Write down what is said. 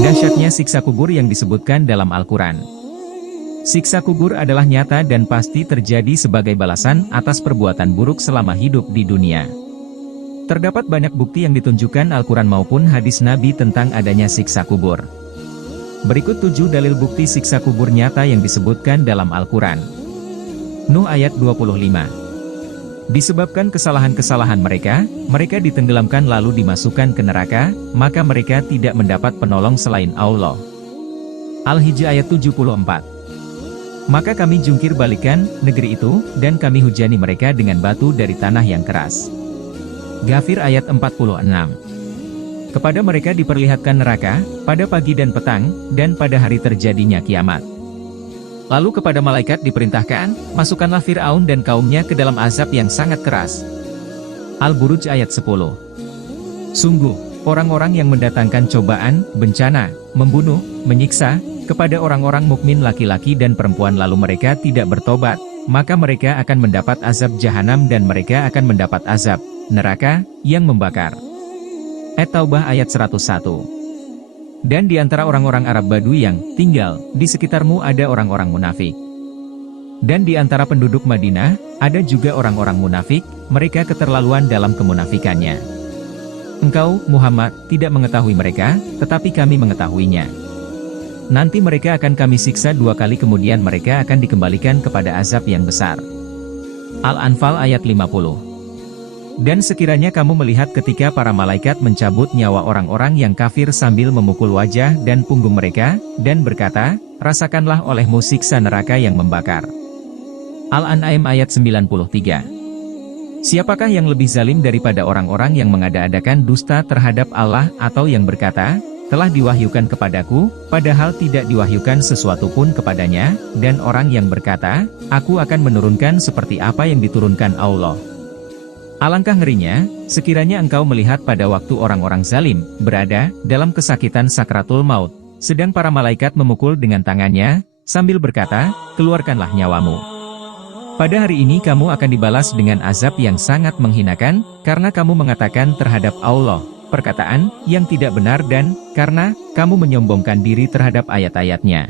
Dahsyatnya siksa kubur yang disebutkan dalam Al-Quran. Siksa kubur adalah nyata dan pasti terjadi sebagai balasan atas perbuatan buruk selama hidup di dunia. Terdapat banyak bukti yang ditunjukkan Al-Quran maupun hadis Nabi tentang adanya siksa kubur. Berikut 7 dalil bukti siksa kubur nyata yang disebutkan dalam Al-Quran. Nuh ayat 25. Disebabkan kesalahan-kesalahan mereka, mereka ditenggelamkan lalu dimasukkan ke neraka, maka mereka tidak mendapat penolong selain Allah. Al-Hijr ayat 74. Maka kami jungkir balikan negeri itu, dan kami hujani mereka dengan batu dari tanah yang keras. Ghafir ayat 46. Kepada mereka diperlihatkan neraka, pada pagi dan petang, dan pada hari terjadinya kiamat. Lalu kepada malaikat diperintahkan, masukkanlah Fir'aun dan kaumnya ke dalam azab yang sangat keras. Al-Buruj ayat 10. Sungguh, orang-orang yang mendatangkan cobaan, bencana, membunuh, menyiksa, kepada orang-orang mukmin laki-laki dan perempuan lalu mereka tidak bertobat, maka mereka akan mendapat azab jahanam dan mereka akan mendapat azab neraka yang membakar. At-Taubah ayat 101. Dan di antara orang-orang Arab Badui yang tinggal di sekitarmu ada orang-orang munafik. Dan di antara penduduk Madinah, ada juga orang-orang munafik, mereka keterlaluan dalam kemunafikannya. Engkau, Muhammad, tidak mengetahui mereka, tetapi kami mengetahuinya. Nanti mereka akan kami siksa 2 kali kemudian mereka akan dikembalikan kepada azab yang besar. Al-Anfal ayat 50. Dan sekiranya kamu melihat ketika para malaikat mencabut nyawa orang-orang yang kafir sambil memukul wajah dan punggung mereka, dan berkata, rasakanlah olehmu siksa neraka yang membakar. Al-An'am ayat 93. Siapakah yang lebih zalim daripada orang-orang yang mengada-adakan dusta terhadap Allah atau yang berkata, telah diwahyukan kepadaku, padahal tidak diwahyukan sesuatu pun kepadanya, dan orang yang berkata, aku akan menurunkan seperti apa yang diturunkan Allah. Alangkah ngerinya, sekiranya engkau melihat pada waktu orang-orang zalim berada dalam kesakitan sakratul maut, sedang para malaikat memukul dengan tangannya, sambil berkata, keluarkanlah nyawamu. Pada hari ini kamu akan dibalas dengan azab yang sangat menghinakan, karena kamu mengatakan terhadap Allah perkataan yang tidak benar dan karena kamu menyombongkan diri terhadap ayat-ayatnya.